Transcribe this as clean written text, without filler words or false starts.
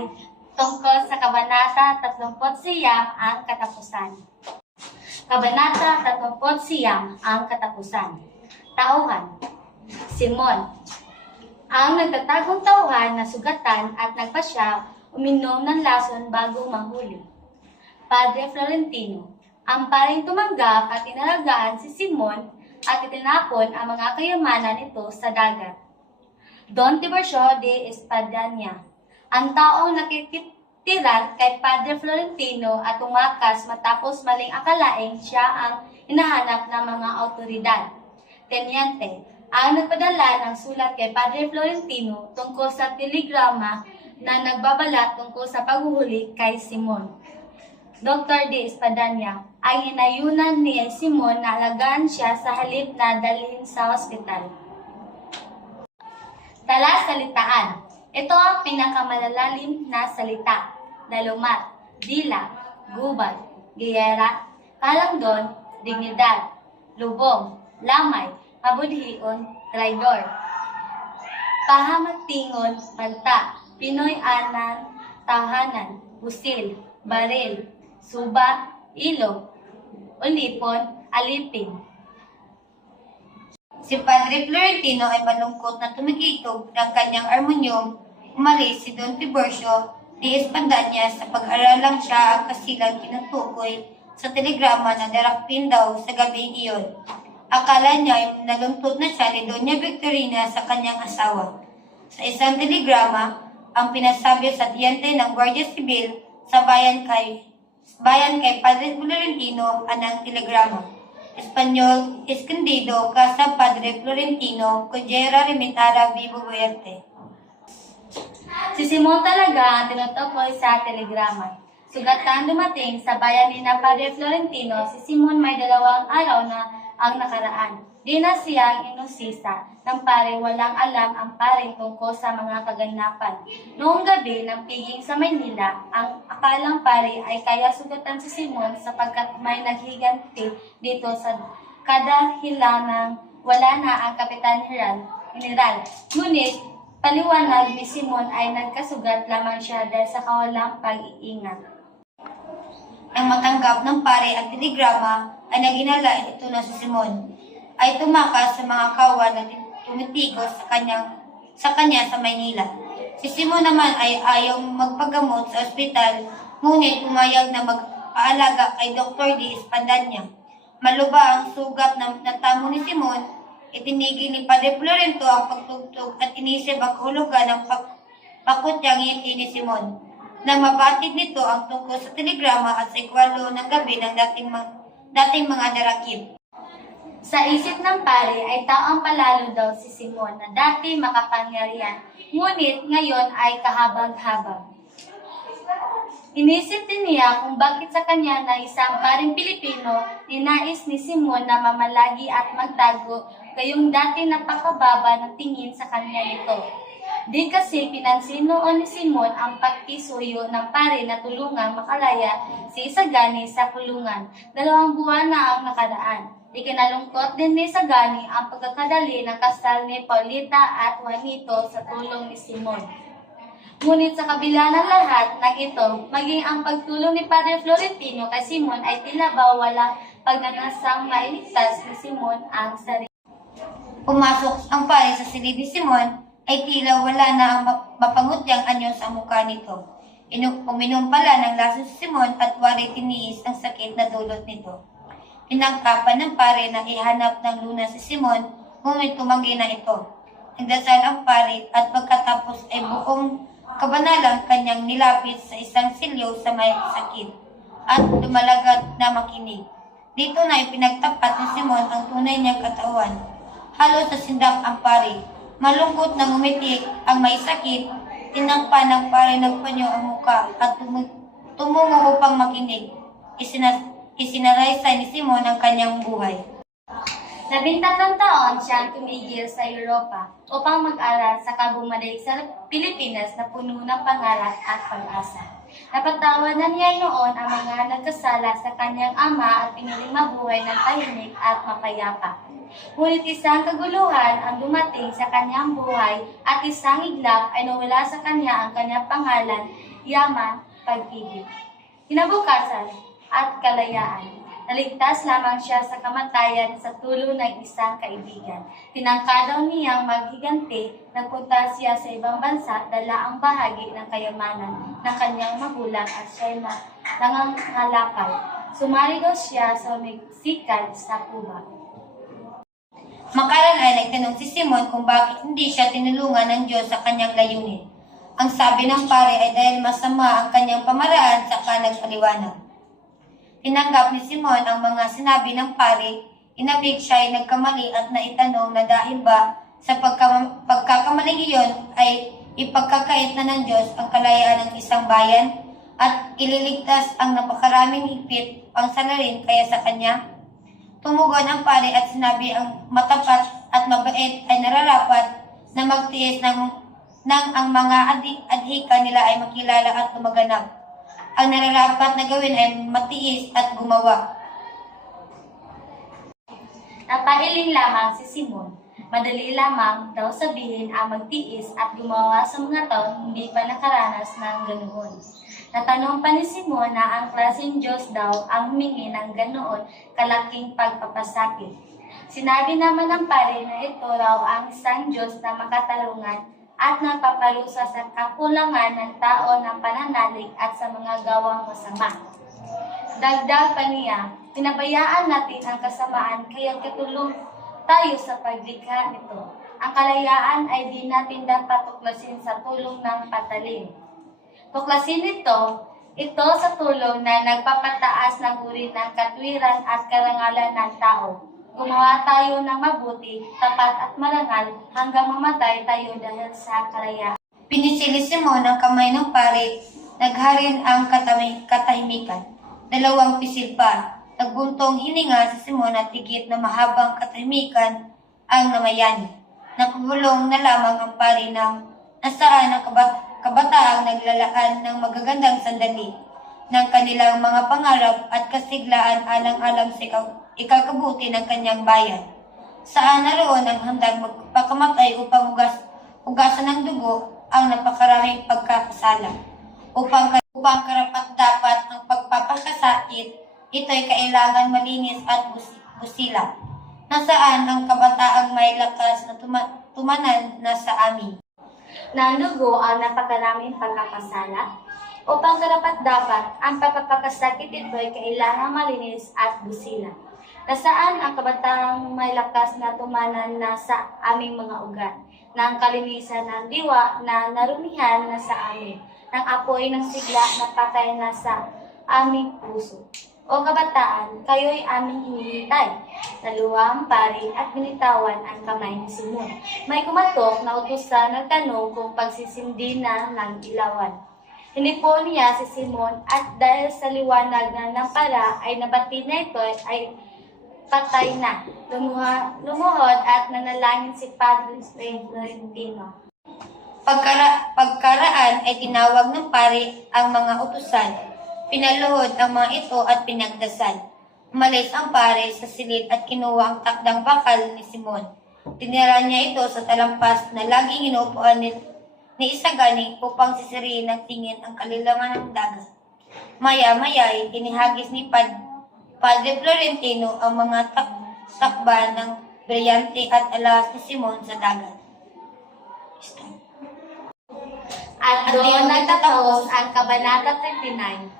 ay tungkol sa Kabanata 39, ang katapusan. Kabanata 39, ang katapusan. Tauhan. Simon, ang nagtatagong tauhan na sugatan at nagpasya uminom ng lason bago mahuli. Padre Florentino, ang paring tumanggap at inalagaan si Simon at itinapon ang mga kayamanan nito sa dagat. Don Tiburcio de Espadaña, ang taong nakikitira kay Padre Florentino at tumakas matapos maling akalaing siya ang hinahanap ng mga autoridad. Teniente, ang nagpadala ng sulat kay Padre Florentino tungkol sa telegrama na nagbabalat tungkol sa paghuhuli kay Simon. Dr. de Espadaña ay inayunan ni Simon na alagaan siya sa halip na dalhin sa ospital. Talasalitaan. Ito ang pinakamalalalim na salita. Dalumat, dila, gubad, giyera, kalangdon, dignidad, lubong, lamay, kabudhion, traidor. Pahamatingon, banta, Pinoy anan, tahanan, busil, baril, suba, ilog, ulipon, alipin. Si Padre Florentino ay malungkot na tumigitog ng kanyang armonyum, umalis si Don Tiburcio de Espadaña sa pag-aralang siya ang kasilang tinutukoy sa telegrama na darakpin daw sa gabing iyon. Akala niya ay nalungkot na siya ni Doña Victorina sa kanyang asawa. Sa isang telegrama, ang pinasabi sa tiyente ng Guardia Civil sa bayan kay Padre Florentino anang telegrama. Espanyol, escondido, Casa Padre Florentino, Cojera Remitara, Vivo Verte. Si Simon talaga ang tinutukoy sa telegrama. Sugatan dumating sa bayan ni na Padre Florentino, si Simon may 2 araw na ang nakaraan. Di na siyang inusisa ng pare, walang alam ang pare tungkol sa mga kaganapan. Noong gabi ng piging sa Maynila, ang akalang pare ay kaya sugatan si Simon sapagkat may naghiganti dito sa kadahilanang wala na ang Kapitan General. Ngunit paliwanag ni Simon ay nagkasugat lamang siya dahil sa kawalang pag-iingat. Nang matanggap ng pare ang telegrama, ay naginala ito na si Simon ay tumakas sa mga kawal na tumitikos sa kanya sa Maynila. Si Simon naman ay ayaw magpagamot sa ospital, ngunit pumayag na mag-aalaga kay Dr. de Espadaña. Maluba ang sugat na natamo ni Simon, itinigil ni Padre Florento ang pagtugtog at inisip ang kahulugan ng pakutyang ngiti ni Simon. Nang mapatid nito ang tungkol sa telegrama at sa 4 ng gabi ng dating mga darakip. Sa isip ng pare ay taong palalo daw si Simon na dati makapangyarihan, ngunit ngayon ay kahabag-habag. Inisip din niya kung bakit sa kanya na isang paring Pilipino, ninais ni Simon na mamalagi at magtago, gayong dati napakababa ng tingin sa kanya nito. Di kasi pinansin noon ni Simon ang pagkisuyo ng pare na tulungang makalaya si Isagani sa kulungan. 2 buwan na ang nakaraan. Ikinalungkot din ni Isagani ang pagkakadali ng kasal ni Paulita at Juanito sa tulong ni Simon. Ngunit sa kabila ng lahat ng ito, maging ang pagtulong ni Padre Florentino kay Simon ay tila ba walang pagnanasang mailigtas ni Simon ang sarili. Pumasok ang pare sa silid ni Simon, ay tila wala na ang mapangutyang anyo sa mukha nito. Uminom pala ng lason si Simon at wari tiniis ang sakit na dulot nito. Inangkapan ng pare na ihanap ng lunas si Simon, ngunit tumanggi na ito. Nagdasal ang pare at pagkatapos ay buong kabanalang kanyang nilapit sa isang silyo sa may sakit at lumalagat na makinig. Dito na ipinagtapat ni Simon ang tunay niyang katawan. Halos nasindak ang pare. Malungkot na ngumitik ang may sakit, tinangpa ng pare ng panyo ang muka at tumungo upang makinig. Isinaraysay ni Simon ang kanyang buhay. 13 taon siyang tumigil sa Europa upang mag-aral sa kabumalik sa Pilipinas na puno ng pangarap at pag-asa. Napatawanan niya noon ang mga nagkasala sa kanyang ama at piniling mabuhay ng tahimik at mapayapa. Ngunit isang kaguluhan ang dumating sa kanyang buhay at isang iglap ay nawala sa kanya ang kanyang pangalan, yaman, pag-ibig. Kinabukasan at kalayaan. Naligtas lamang siya sa kamatayan sa tulong ng isang kaibigan. Tinangkadaw niyang maghiganti, nagpunta siya sa ibang bansa, dala ang bahagi ng kayamanan ng kanyang magulang at siya'y nangangalakal. Sumali daw siya sa Mexican sa Cuba. Makalan ay nagtanong si Simon kung bakit hindi siya tinulungan ng Diyos sa kanyang layunin. Ang sabi ng pare ay dahil masama ang kanyang pamaraan saka nagpaliwanag. Tinanggap ni Simon ang mga sinabi ng pare, inabig siya ay nagkamali at naitanong na dahil ba sa pagkakamaling iyon ay ipagkakait na ng Diyos ang kalayaan ng isang bayan at ililigtas ang napakaraming higpit pang salarin kaya sa kanya. Tumugon ang pare at sinabi ang matapat at mabait ay nararapat na magtiis ng ang mga adhika nila ay makilala at lumaganap. Ang nararapat na gawin ay matiis at gumawa. Napailing lamang si Simon. Madali lamang daw sabihin ang magtiis at gumawa sa mga taong hindi pa nakaranas ng ganoon. Natanong pa ni Simon na ang klaseng Diyos daw ang humingi ng ganoon kalaking pagpapasakit. Sinabi naman ng pare na ito raw ang isang Diyos na makatarungan at nagpaparusa sa kakulangan ng tao ng pananalig at sa mga gawang masama. Dagdag pa niya, pinabayaan natin ang kasamaan kaya katulong tayo sa paglikha nito. Ang kalayaan ay di natin dapat tuklasin sa tulong ng patalim. Tuklasin ito sa tulong na nagpapataas ng uri ng katwiran at karangalan ng tao. Gumawa tayo ng mabuti, tapat at marangal hanggang mamatay tayo dahil sa kalayaan. Pinisili si Simon ang kamay ng pare, nagharin ang katahimikan. 2 pisil pa. Nagbuntong hininga si Simon at higit na mahabang katahimikan ang namayani. Nakagulong na lamang ang pare ng nasaan ang kabataang naglalaan ng magagandang sandali ng kanilang mga pangarap at kasiglaan alang-alang sa ikakabuti ng kanyang bayan. Saan naroon ang handang magpakamatay upang hugasan ng dugo ang napakaraming pagkakasala. Upang karapat-dapat ang pagpapakasakit, ito'y kailangan malinis at busila. Nasaan ang kabataang may lakas na tumanan na sa amin. Ng dugo ang napakaraming pagkakasala. Upang karapat-dapat ang pagpapakasakit ito'y kailangan malinis at busila. Nasaan ang kabataang may lakas na tumanan na sa aming mga ugat, ng kalinisan ng diwa na narumihan na sa amin, ng apoy ng sigla na patay na sa aming puso. O kabataan, kayo'y aming hinihintay. Naluha ang pari at binitawan ang kamay ni Simon. May kumatok na utusan nagtanong kung pagsisindi na ng ilawan. Hinipo niya si Simon at dahil sa liwanag na ng pala ay nabati na ito ay patay na. Lumuhod at nanalangin si Padre Florentino. Pagkaraan ay tinawag ng pare ang mga utusan. Pinaluhod ang mga ito at pinagdasal. Umalis ang pare sa silid at kinuha ang takdang bakal ni Simon. Tinira niya ito sa talampas na laging inuupuan ni Isagani upang sisiriin ng tingin ang kalilangan ng dagat. Maya-maya ay inihagis ni Padre Florentino ang mga takba ng brilyante at alas ni Simon sa dagat. At doon nagtatapos ang Kabanata 39.